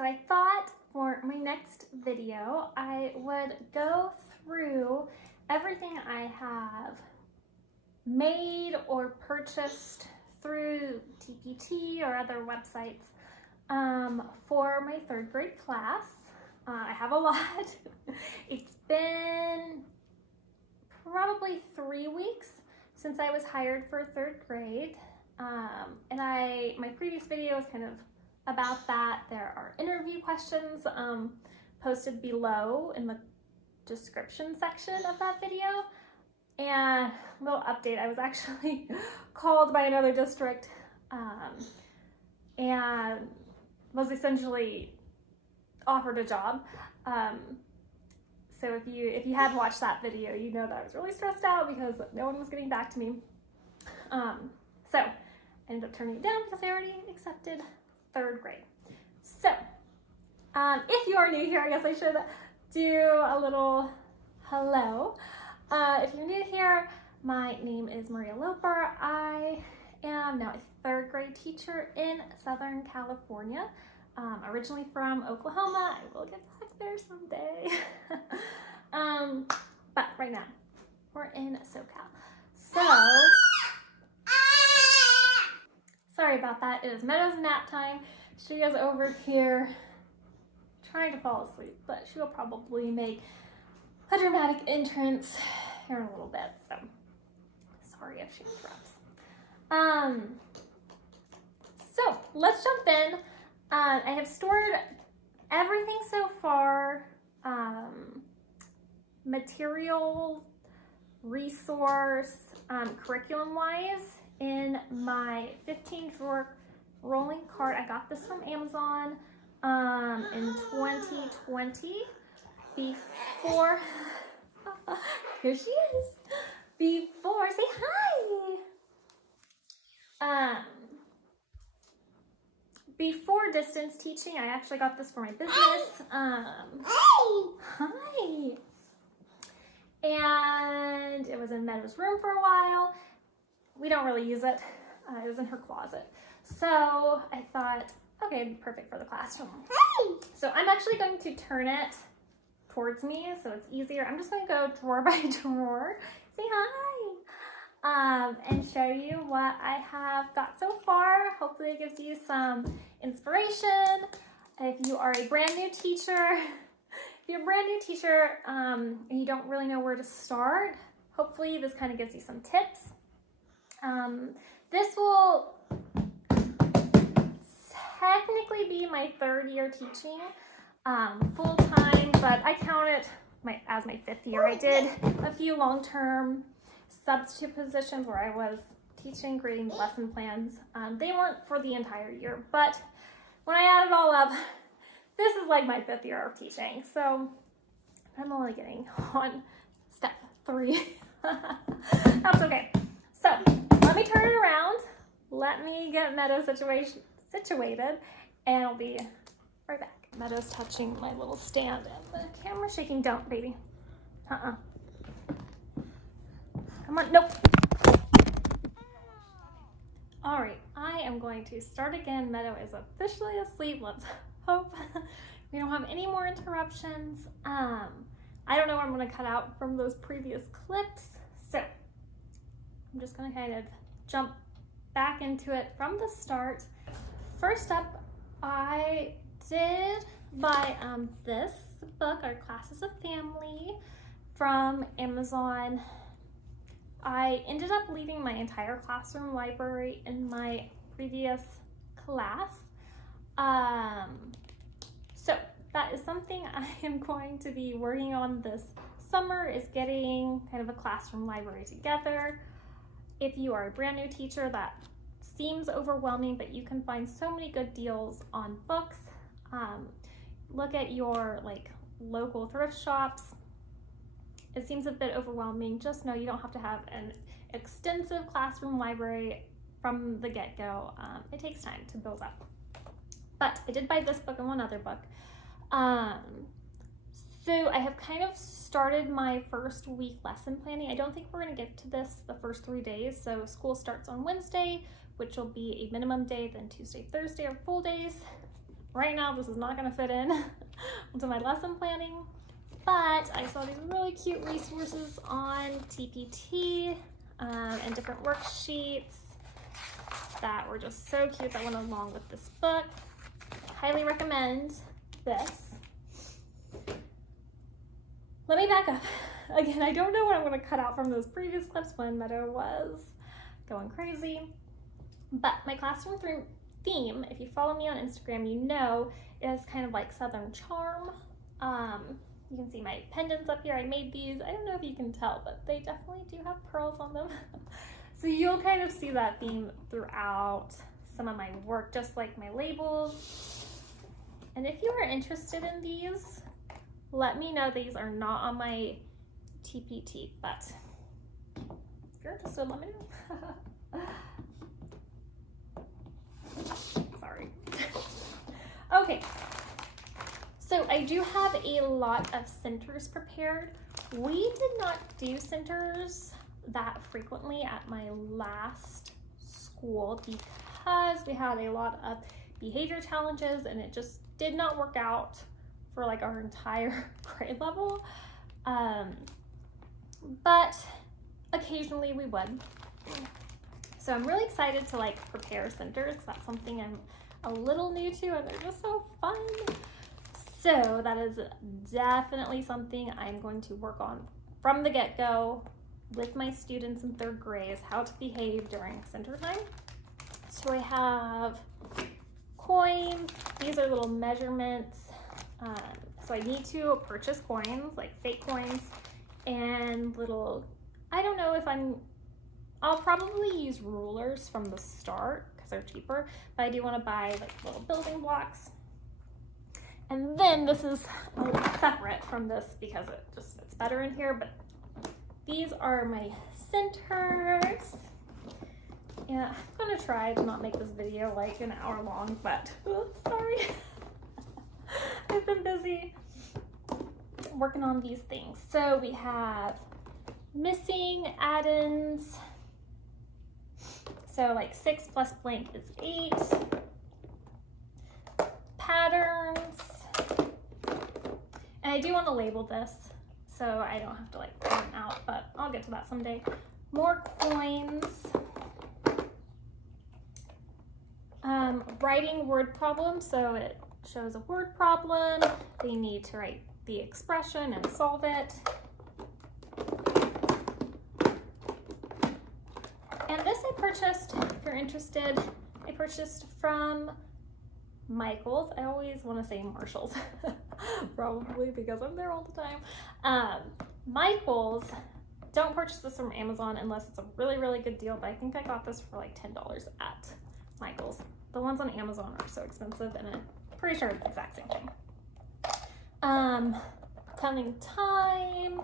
So I thought for my next video, I would go through everything I have made or purchased through TPT or other websites for my third grade class. I have a lot. It's been probably 3 weeks since I was hired for third grade. And my previous video was kind of about that. There are interview questions posted below in the description section of that video. And a little update, I was actually called by another district and was essentially offered a job. So if you had watched that video, you know that I was really stressed out because no one was getting back to me. So I ended up turning it down because I already accepted third grade. So if you are new here, I guess I should do a little hello. If you're new here, my name is Maria Loper. I am now a third grade teacher in Southern California. Originally from Oklahoma. I will get back there someday. But right now, we're in SoCal. So, sorry about that. It is Meadow's nap time. She is over here trying to fall asleep, but she will probably make a dramatic entrance here in a little bit. So, sorry if she interrupts. So, let's jump in. I have stored everything so far, material, resource, curriculum-wise, in my 15-drawer rolling cart. I got this from Amazon in 2020. Before, here she is. Before, say hi. Before distance teaching, I actually got this for my business. Hi. And it was in Meadow's room for a while. We don't really use it. It was in her closet. So I thought, okay, perfect for the classroom. Hi. So I'm actually going to turn it towards me so it's easier. I'm just going to go drawer by drawer. Say hi. And show you what I have got so far. Hopefully it gives you some inspiration. If you are a brand new teacher, and you don't really know where to start, hopefully this kind of gives you some tips. This will technically be my third year teaching full-time, but I count it as my 5th year. I did a few long-term substitute positions where I was teaching, creating lesson plans. They weren't for the entire year, but when I add it all up, this is like my 5th year of teaching. So I'm only getting on step 3. That's okay. So let me turn it around. Let me get Meadow situated, and I'll be right back. Meadow's touching my little stand, and the camera's shaking. Don't, baby. Come on, nope. All right, I am going to start again. Meadow is officially asleep. Let's hope we don't have any more interruptions. I don't know what I'm going to cut out from those previous clips, so I'm just going to kind of jump back into it from the start. First up, I did buy this book, Our Classes of Family, from Amazon. I ended up leaving my entire classroom library in my previous class. So that is something I am going to be working on this summer, is getting kind of a classroom library together. If you are a brand new teacher, that seems overwhelming, but you can find so many good deals on books. Look at your local thrift shops. It seems a bit overwhelming. Just know you don't have to have an extensive classroom library from the get-go. It takes time to build up. But I did buy this book and one other book. So I have kind of started my first week lesson planning. I don't think we're going to get to this the first 3 days. So school starts on Wednesday, which will be a minimum day, then Tuesday, Thursday are full days. right now this is not going to fit in into my lesson planning, but I saw these really cute resources on TPT and different worksheets that were just so cute that went along with this book. Highly recommend this. Let me back up. Again, I don't know what I'm going to cut out from those previous clips when Meadow was going crazy, but my classroom theme, if you follow me on Instagram, you know, is kind of like Southern charm. You can see my pendants up here. I made these. I don't know if you can tell, but they definitely do have pearls on them. So you'll kind of see that theme throughout some of my work, just like my labels. And if you are interested in these, let me know. These are not on my TPT, but if you're interested, let me know. Sorry. Okay, so I do have a lot of centers prepared. We did not do centers that frequently at my last school because we had a lot of behavior challenges and it just did not work out for like our entire grade level. But occasionally we would. So I'm really excited to like prepare centers. That's something I'm a little new to and they're just so fun. So that is definitely something I'm going to work on from the get-go with my students in 3rd grade, is how to behave during center time. So I have coins. These are little measurements. So I need to purchase coins, like fake coins, and little, I don't know if I'll probably use rulers from the start because they're cheaper, but I do want to buy like little building blocks. And then this is a little separate from this because it just fits better in here, but these are my centers. Yeah, I'm gonna try to not make this video like an hour long, but sorry. I've been busy working on these things. So we have missing add-ins. So like 6 plus blank is 8. Patterns. And I do want to label this so I don't have to like print them out, but I'll get to that someday. More coins. Writing word problems. So it shows a word problem. They need to write the expression and solve it. And this I purchased, if you're interested, I purchased from Michael's. I always want to say Marshall's, probably because I'm there all the time. Michael's, don't purchase this from Amazon unless it's a really, really good deal, but I think I got this for like $10 at Michael's. The ones on Amazon are so expensive, and I'm pretty sure it's the exact same thing. Telling time,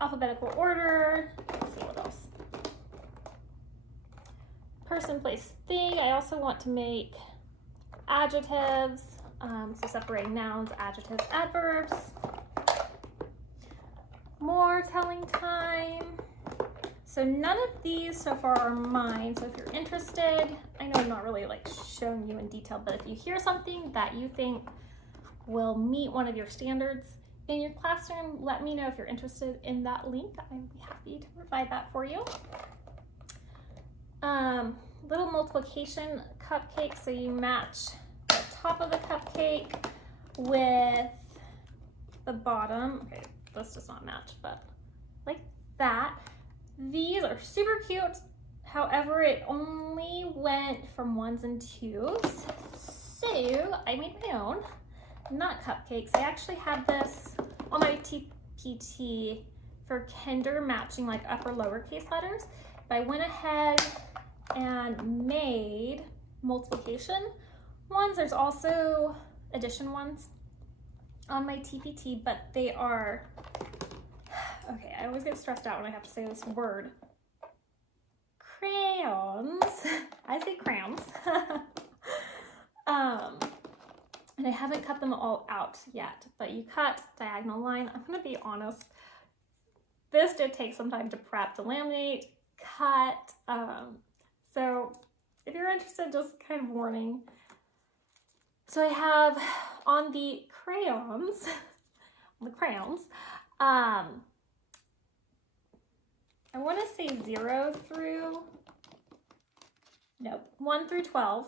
alphabetical order, let's see what else. Person, place, thing. I also want to make adjectives, so separating nouns, adjectives, adverbs. More telling time. So none of these so far are mine, so if you're interested, I know I'm not really like showing you in detail, but if you hear something that you think will meet one of your standards in your classroom, let me know if you're interested in that link. I'd be happy to provide that for you. Little multiplication cupcake, so you match the top of the cupcake with the bottom. Okay, this does not match, but like that. These are super cute. However, it only went from 1s and 2s. So I made my own, not cupcakes. I actually had this on my TPT for kinder matching like upper lowercase letters, but I went ahead and made multiplication ones. There's also addition ones on my TPT, but they are, okay, I always get stressed out when I have to say this word. Crayons. I say crayons. And I haven't cut them all out yet, but you cut diagonal line. I'm gonna be honest, this did take some time to prep, to laminate, cut. So if you're interested, just kind of warning. So I have on the crayons, I want to say 1 through 12.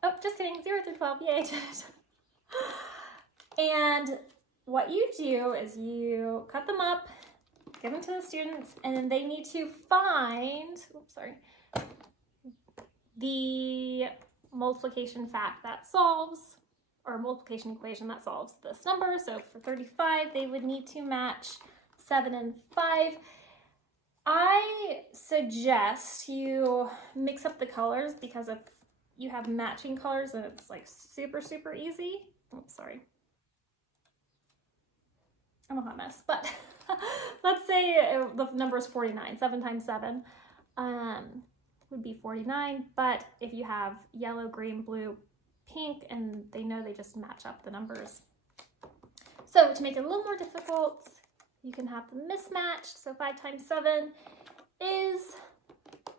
Oh, just kidding, 0 through 12, yay. And what you do is you cut them up, give them to the students, and then they need to find, the multiplication fact that solves, or multiplication equation that solves this number. So for 35, they would need to match 7 and 5. I suggest you mix up the colors, because if you have matching colors, then it's like super, super easy. Oops, sorry. I'm a hot mess, but let's say the number is 49. 7 times 7 would be 49, but if you have yellow, green, blue, pink, and they know they just match up the numbers. So to make it a little more difficult, you can have them mismatched. So 5 times 7 is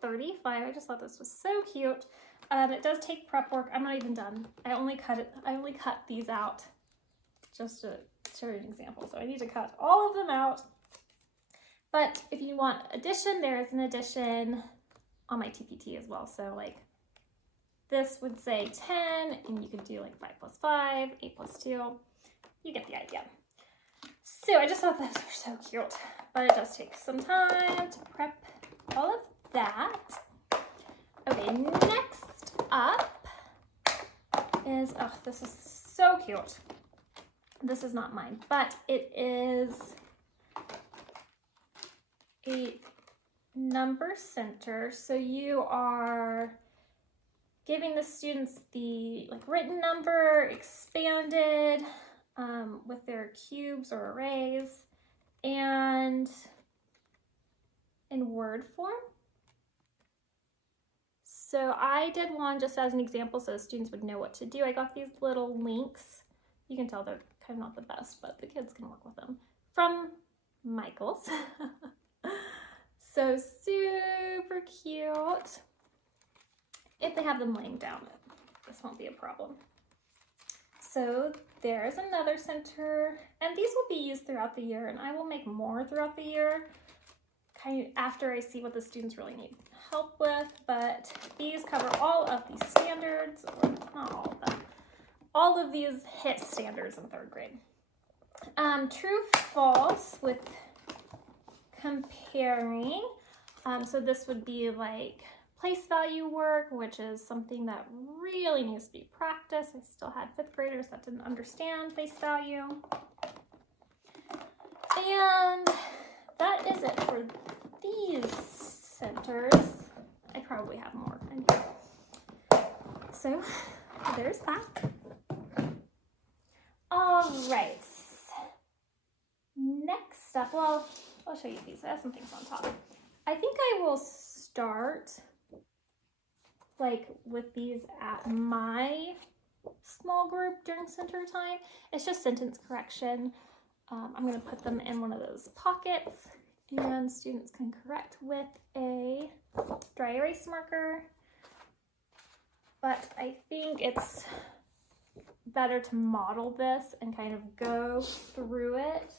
35. I just thought this was so cute. It does take prep work. I'm not even done. I only cut these out just to show you an example. So I need to cut all of them out. But if you want addition, there is an addition on my TPT as well. So like this would say 10, and you could do like 5 plus 5, 8 plus 2. You get the idea. So I just thought those were so cute, but it does take some time to prep all of that. Okay, next up is, oh, this is so cute. This is not mine, but it is a number center. So you are giving the students the written number expanded with their cubes or arrays and in word form. So I did one just as an example so the students would know what to do. I got these little links. You can tell they're kind of not the best, but the kids can work with them. From Michael's. So super cute. If they have them laying down, this won't be a problem. So there's another center, and these will be used throughout the year, and I will make more throughout the year, kind of after I see what the students really need help with, but these cover all of these standards, or not all of them. All of these hit standards in 3rd grade. True, false with comparing. So this would be like place value work, which is something that really needs to be practiced. I still had 5th graders that didn't understand place value. And that is it for these centers. I probably have more in here. So there's that. All right. Next up, well, I'll show you these. I have some things on top. I think I will start with these at my small group during center time. It's just sentence correction. I'm going to put them in one of those pockets, and students can correct with a dry erase marker. But I think it's better to model this and kind of go through it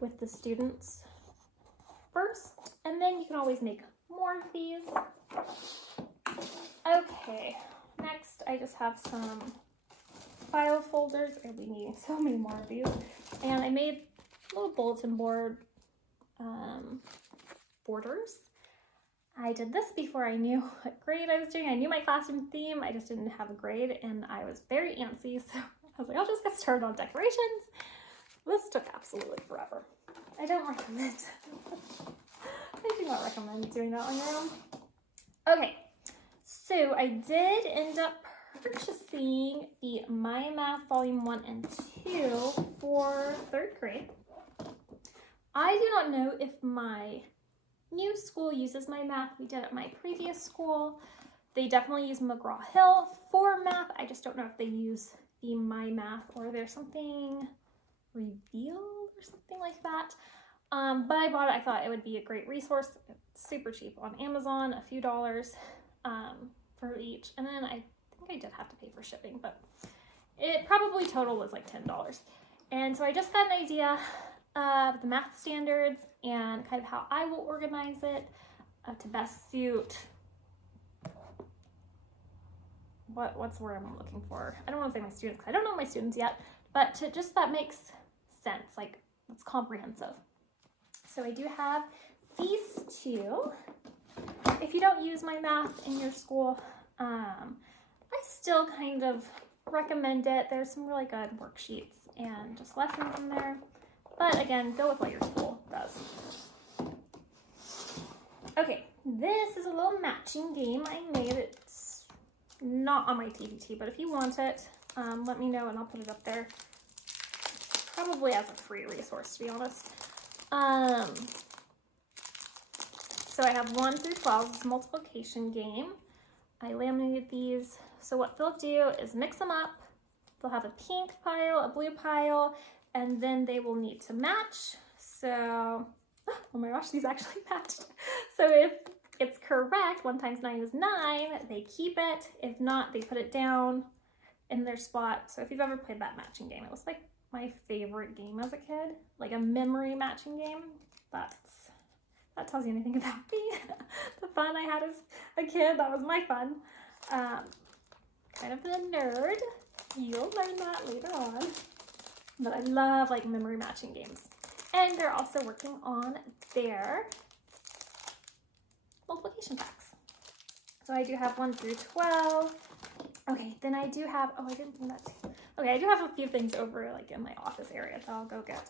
with the students first, and then you can always make more of these. Okay, next I just have some file folders. I'll be needing so many more of these. And I made little bulletin board borders. I did this before I knew what grade I was doing. I knew my classroom theme, I just didn't have a grade, and I was very antsy, so I was like, I'll just get started on decorations. This took absolutely forever. I don't recommend. I do not recommend doing that on your own. Okay, so I did end up purchasing the My Math Volume 1 and 2 for 3rd grade. I do not know if my new school uses My Math. We did at my previous school. They definitely use McGraw-Hill for math. I just don't know if they use the My Math or there's something Reveal or something like that. But I bought it. I thought it would be a great resource. It's super cheap on Amazon, a few dollars. for each. And then I think I did have to pay for shipping, but it probably total was like $10. And so I just got an idea of the math standards and kind of how I will organize it to best suit what's the word I'm looking for? I don't want to say my students, because I don't know my students yet, but that makes sense, like it's comprehensive. So I do have these two. If you don't use my math in your school, I still kind of recommend it. There's some really good worksheets and just lessons in there. But again, go with what your school does. Okay, this is a little matching game I made. It's not on my TPT, but if you want it, let me know and I'll put it up there. Probably as a free resource, to be honest. So I have 1 through 12. It's a multiplication game. I laminated these. So what they'll do is mix them up. They'll have a pink pile, a blue pile, and then they will need to match. So, oh my gosh, these actually matched. So if it's correct, 1 times 9 is 9, they keep it. If not, they put it down in their spot. So if you've ever played that matching game, it was like my favorite game as a kid, like a memory matching game. That tells you anything about me. The fun I had as a kid, that was my fun. Kind of a nerd. You'll learn that later on. But I love like memory matching games. And they're also working on their multiplication packs. So I do have 1 through 12. Okay, then I do have, oh, I didn't bring that too. Okay, I do have a few things over like in my office area that I'll go get.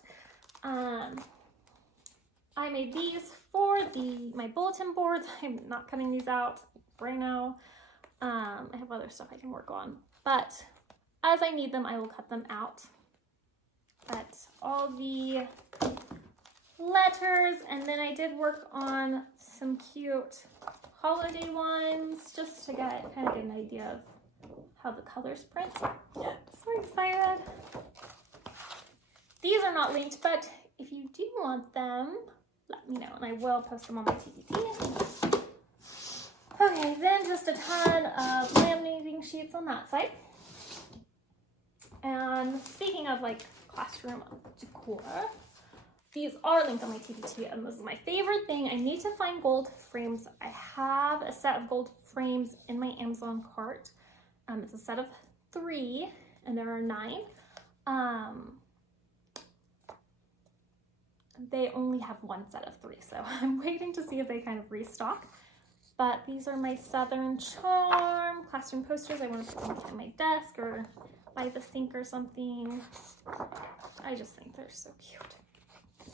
I made these for my bulletin boards. I'm not cutting these out right now. I have other stuff I can work on, but as I need them, I will cut them out. But all the letters, and then I did work on some cute holiday ones just to kind of get an idea of how the colors print. So excited. These are not linked, but if you do want them, let me know and I will post them on my TPT. Okay, then just a ton of laminating sheets on that side. And speaking of like classroom decor, these are linked on my TPT, and this is my favorite thing. I need to find gold frames. I have a set of gold frames in my Amazon cart. It's a set of 3, and there are 9. They only have 1 set of 3, so I'm waiting to see if they kind of restock. But these are my Southern Charm classroom posters. I want to put them on my desk or by the sink or something. I just think they're so cute.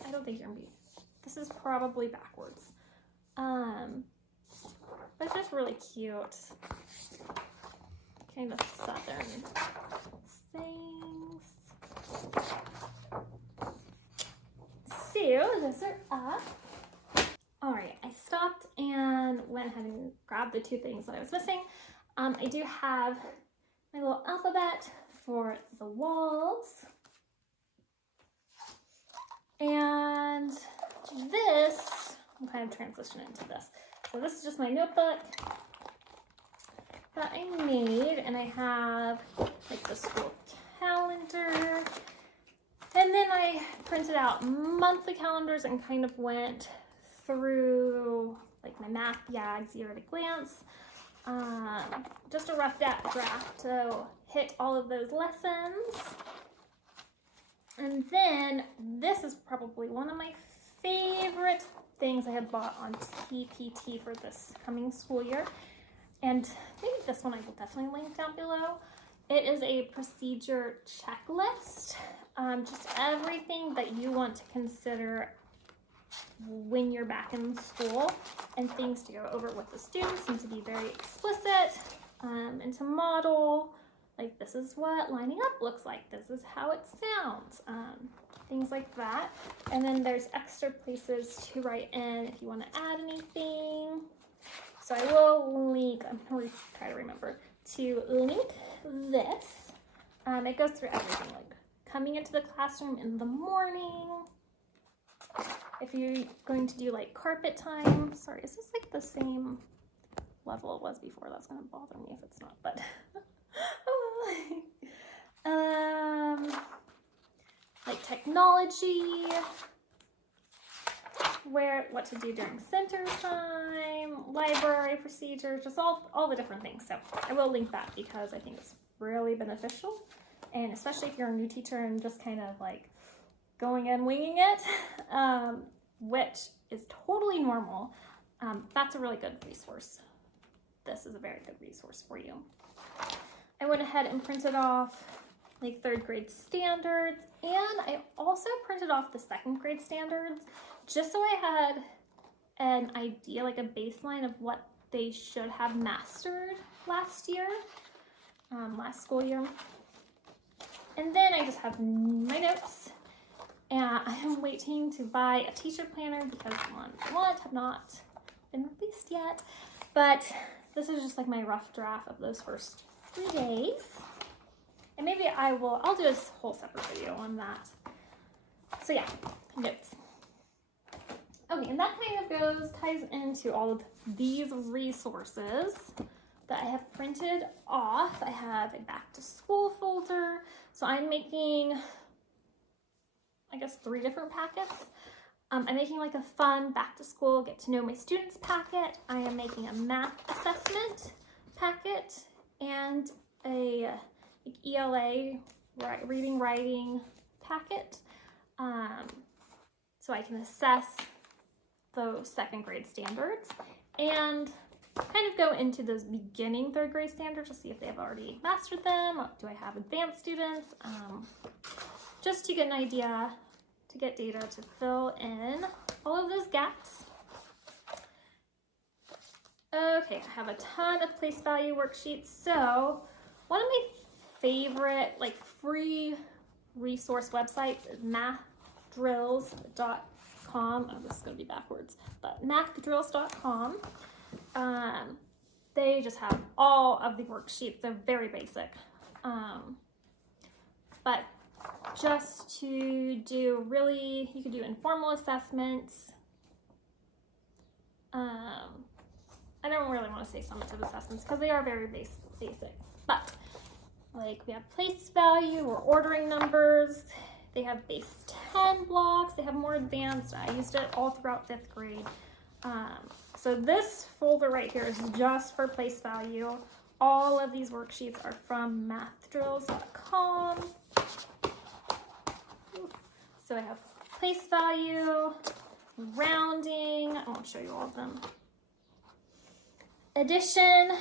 I don't think you're gonna be, this is probably backwards. But it's just really cute. Kind of Southern things. So those are up. All right, I stopped and went ahead and grabbed the 2 things that I was missing. I do have my little alphabet for the walls. And this, I'm kind of transitioning into this. So this is just my notebook that I made, and I have like the school calendar. And then I printed out monthly calendars and kind of went through like my math yags year at a glance. Just a rough draft to hit all of those lessons. And then this is probably one of my favorite things I had bought on TPT for this coming school year. And maybe this one I will definitely link down below. It is a procedure checklist. Just everything that you want to consider when you're back in school, and things to go over with the students and to be very explicit, and to model, like this is what lining up looks like, this is how it sounds, things like that. And then there's extra places to write in if you want to add anything. So I will link, I'm going to try to remember to link this. It goes through everything, like coming into the classroom in the morning, if you're going to do like carpet time. Sorry, is this like the same level it was before. That's gonna bother me if it's not, but like technology, what to do during center time, library procedures, just all the different things. So I will link that because I think it's really beneficial, and especially if you're a new teacher and just kind of like going in winging it, which is totally normal. That's a really good resource. This is a very good resource for you. I went ahead and printed off like 3rd grade standards, and I also printed off the 2nd grade standards just so I had an idea, like a baseline of what they should have mastered last year, last school year. And then I just have my notes, and I am waiting to buy a teacher planner because the ones I want have not been released yet. But this is just like my rough draft of those first 3 days. And maybe I'll do a whole separate video on that. So yeah, notes. Okay, and that kind of ties into all of these resources that I have printed off. I have a back to school folder. So I'm making, I guess, 3 different packets. I'm making like a fun back to school, get to know my students packet. I am making a math assessment packet and a ELA reading writing packet. So I can assess those 2nd grade standards and kind of go into those beginning 3rd grade standards to see if they've already mastered them. Do I have advanced students? Just to get an idea, to get data to fill in all of those gaps. Okay, I have a ton of place value worksheets. So one of my favorite like free resource websites is mathdrills.com. Oh, this is going to be backwards, but mathdrills.com. They just have all of the worksheets. They're very basic. But just to do you could do informal assessments. I don't really want to say summative assessments because they are very basic. But like we have place value or ordering numbers. They have base 10 blocks. They have more advanced. I used it all throughout 5th grade. So this folder right here is just for place value. All of these worksheets are from mathdrills.com. So I have place value, rounding. I won't show you all of them. Addition.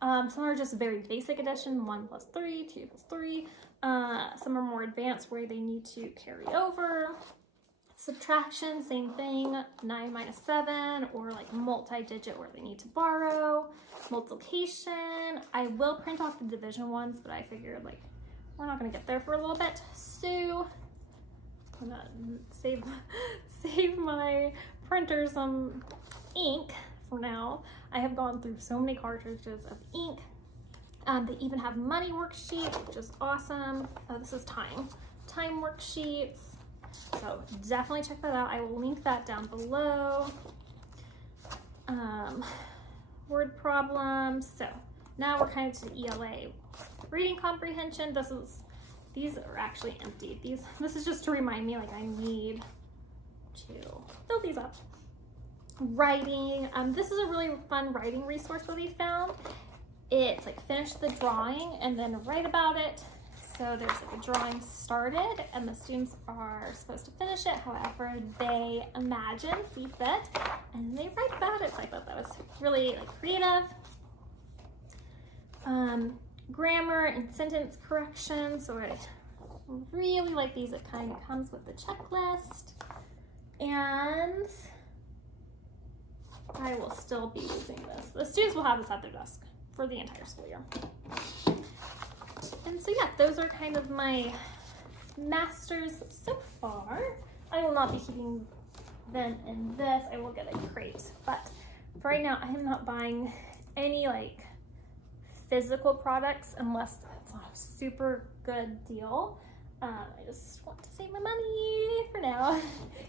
Some are just very basic addition, 1 plus 3, 2 plus 3. Some are more advanced where they need to carry over. Subtraction, same thing, 9 minus 7, or like multi-digit where they need to borrow. Multiplication. I will print off the division ones, but I figured like we're not gonna get there for a little bit. So I'm gonna save my printer some ink for now. I have gone through so many cartridges of ink. They even have money worksheet, which is awesome. Oh, this is time worksheets. So definitely check that out. I will link that down below. Word problems. So now we're kind of to the ELA. Reading comprehension. These are actually empty. This is just to remind me like I need to fill these up. Writing. This is a really fun writing resource that we found. It's like finish the drawing and then write about it. So there's like a drawing started and the students are supposed to finish it however they see fit, and they write about it. So I thought that was really like creative. Grammar and sentence correction. So I really like these. It kind of comes with the checklist, and I will still be using this. The students will have this at their desk for the entire school year. And so yeah, those are kind of my masters so far. I will not be keeping them in this. I will get a crate, but for right now I am not buying any like physical products unless it's not a super good deal. I just want to save my money for now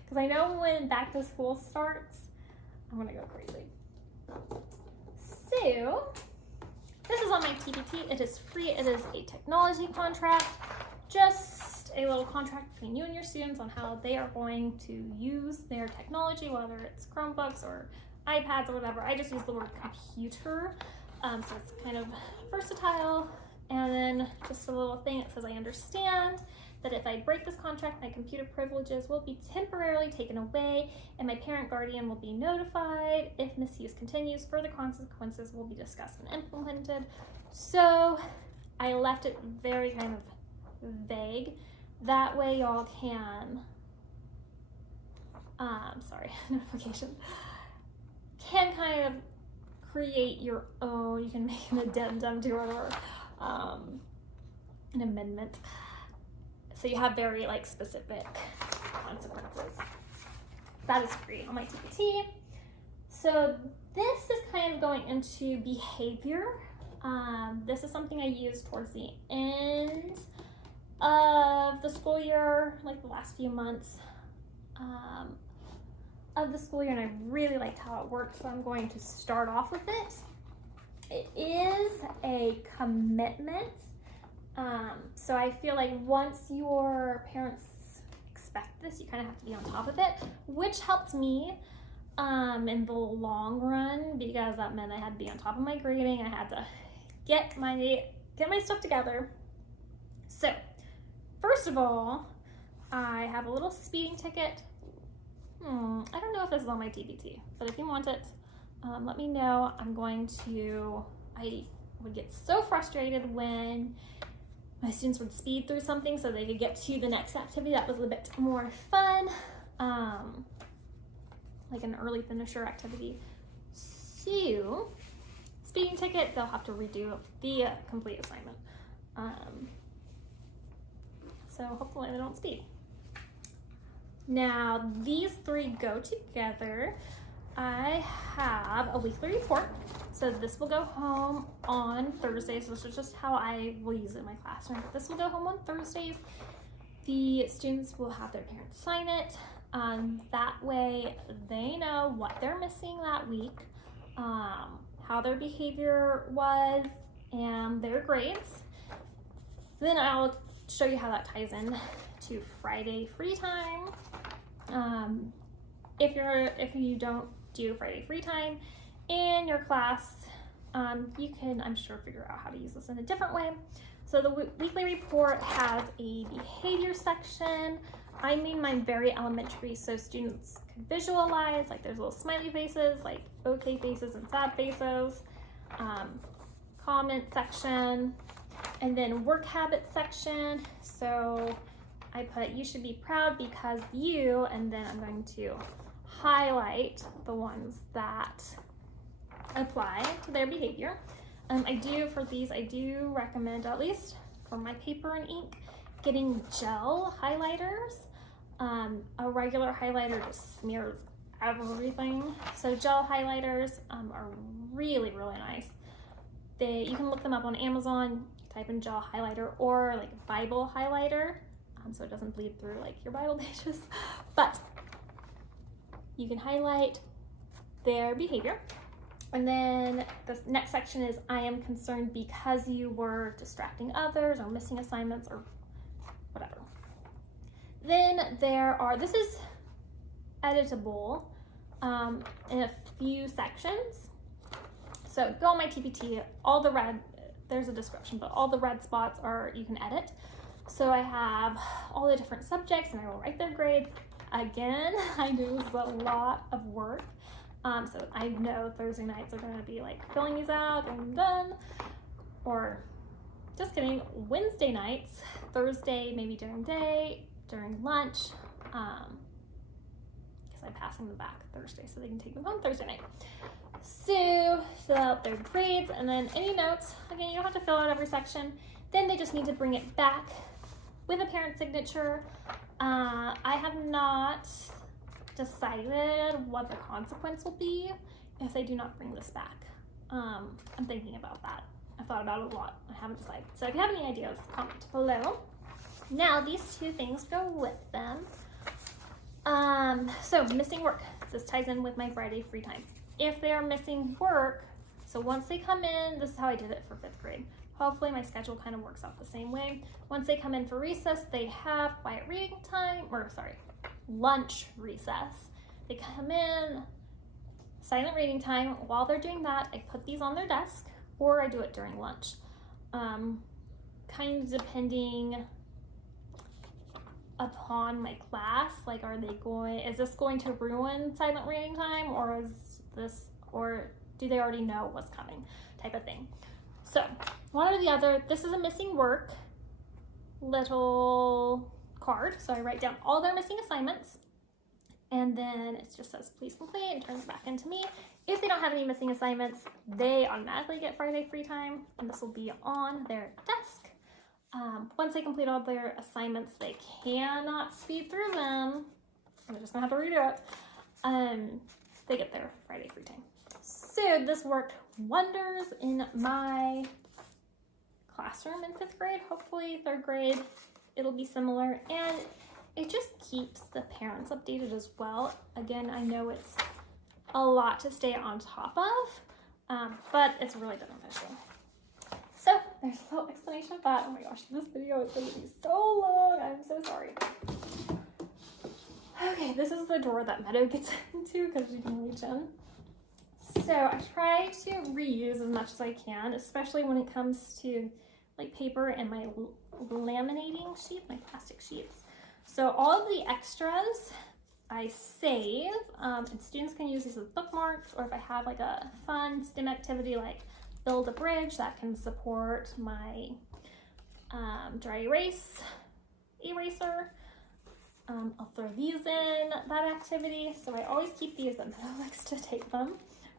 because I know when back to school starts I'm gonna go crazy. So this is on my TPT. It is free. It is a technology contract, just a little contract between you and your students on how they are going to use their technology, whether it's Chromebooks or iPads or whatever. I just use the word computer, so it's kind of versatile. And then just a little thing that says, I understand that if I break this contract, my computer privileges will be temporarily taken away and my parent guardian will be notified. If misuse continues, further consequences will be discussed and implemented. So I left it very kind of vague. That way y'all can, notification, can kind of create your own, you can make an addendum to it or an amendment. So you have very like specific consequences. That is free on my TPT. So this is kind of going into behavior. This is something I use towards the end of the school year, like the last few months of the school year, and I really liked how it worked, so I'm going to start off with it. It is a commitment. So I feel like once your parents expect this, you kind of have to be on top of it, which helped me in the long run, because that meant I had to be on top of my grading. I had to get my stuff together. So first of all, I have a little speeding ticket. I don't know if this is on my TPT, but if you want it, let me know. I would get so frustrated when my students would speed through something so they could get to the next activity that was a bit more fun, like an early finisher activity. So, speeding ticket, they'll have to redo the complete assignment. So hopefully they don't speed. Now, these three go together. I have a weekly report. So this will go home on Thursdays. This is just how I will use it in my classroom. This will go home on Thursdays. The students will have their parents sign it. That way they know what they're missing that week, how their behavior was, and their grades. Then I'll show you how that ties in to Friday free time. If you don't do Friday free time in your class, you can, I'm sure, figure out how to use this in a different way. So the weekly report has a behavior section. I made mine very elementary so students can visualize, like there's little smiley faces, like okay faces and sad faces, comment section, and then work habit section. So I put, you should be proud because you, and then I'm going to highlight the ones that apply to their behavior. I do recommend, at least for my paper and ink, getting gel highlighters. A regular highlighter just smears everything. So gel highlighters are really, really nice. You can look them up on Amazon, type in gel highlighter or like Bible highlighter, so it doesn't bleed through like your Bible pages. But you can highlight their behavior. And then the next section is I am concerned because you were distracting others or missing assignments or whatever. Then this is editable in a few sections. So go on my TPT, all the red, there's a description, but all the red spots you can edit. So I have all the different subjects and I will write their grades. Again, I know this is a lot of work. So I know Thursday nights are going to be like filling these out and done, or just kidding, Wednesday nights, Thursday maybe during day, during lunch, because I'm passing them back Thursday so they can take them home Thursday night. So fill out their grades and then any notes. Again, you don't have to fill out every section. Then they just need to bring it back with a parent signature. I have not decided what the consequence will be if they do not bring this back. I'm thinking about that. I've thought about it a lot. I haven't decided. So if you have any ideas, comment below. Now these two things go with them. So missing work. This ties in with my Friday free time. If they are missing work, So once they come in, this is how I did it for 5th grade. Hopefully my schedule kind of works out the same way. Once they come in for recess, they have quiet reading time, lunch recess. They come in, silent reading time. While they're doing that, I put these on their desk, or I do it during lunch. Kind of depending upon my class, like is this going to ruin silent reading time, or do they already know what's coming, type of thing. So one or the other. This is a missing work little card, so I write down all their missing assignments, and then it just says please complete and turns it back into me. If they don't have any missing assignments, they automatically get Friday free time, and this will be on their desk. Once they complete all their assignments, they cannot speed through them. They're just gonna have to redo it. They get their Friday free time. So this worked wonders in my classroom in 5th grade. Hopefully 3rd grade, it'll be similar. And it just keeps the parents updated as well. Again, I know it's a lot to stay on top of, but it's really beneficial. So there's a little explanation of that. Oh my gosh, this video is going to be so long. I'm so sorry. Okay, this is the drawer that Meadow gets into because she can reach in. So I try to reuse as much as I can, especially when it comes to like paper and my laminating sheet, my plastic sheets. So all of the extras I save, and students can use these as bookmarks, or if I have like a fun STEM activity like build a bridge that can support my dry erase eraser, I'll throw these in that activity. So I always keep these, and Meadow likes to take them,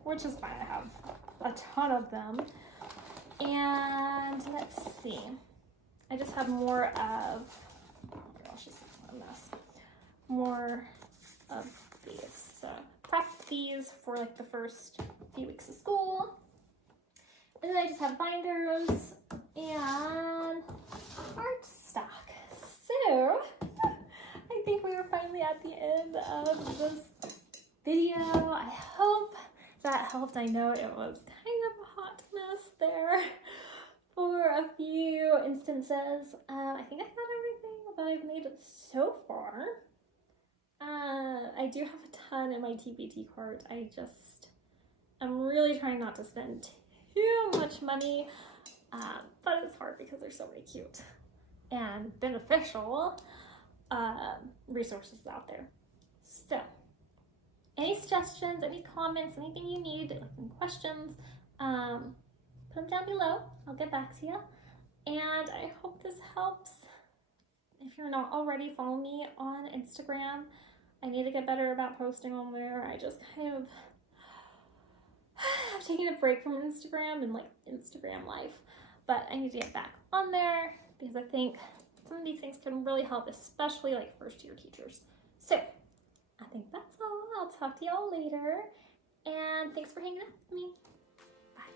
which is fine. I have a ton of them. And let's see, I just have more of, oh my gosh, this is a mess, more of these. So prep these for like the first few weeks of school. And then I just have binders and art stock. So I think we are finally at the end of this video. I hope that helped. I know it was kind of a hot mess there for a few instances. I think I got everything that I've made so far. I do have a ton in my TBT cart. I'm really trying not to spend too much money, but it's hard because there's so many cute and beneficial resources out there. So any suggestions, any comments, anything you need, any questions, put them down below. I'll get back to you. And I hope this helps. If you're not already, follow me on Instagram. I need to get better about posting on there. I just kind of have taken a break from Instagram and like Instagram life, but I need to get back on there because I think some of these things can really help, especially like first year teachers. So I think that's all. I'll talk to y'all later, and thanks for hanging out with me. Bye.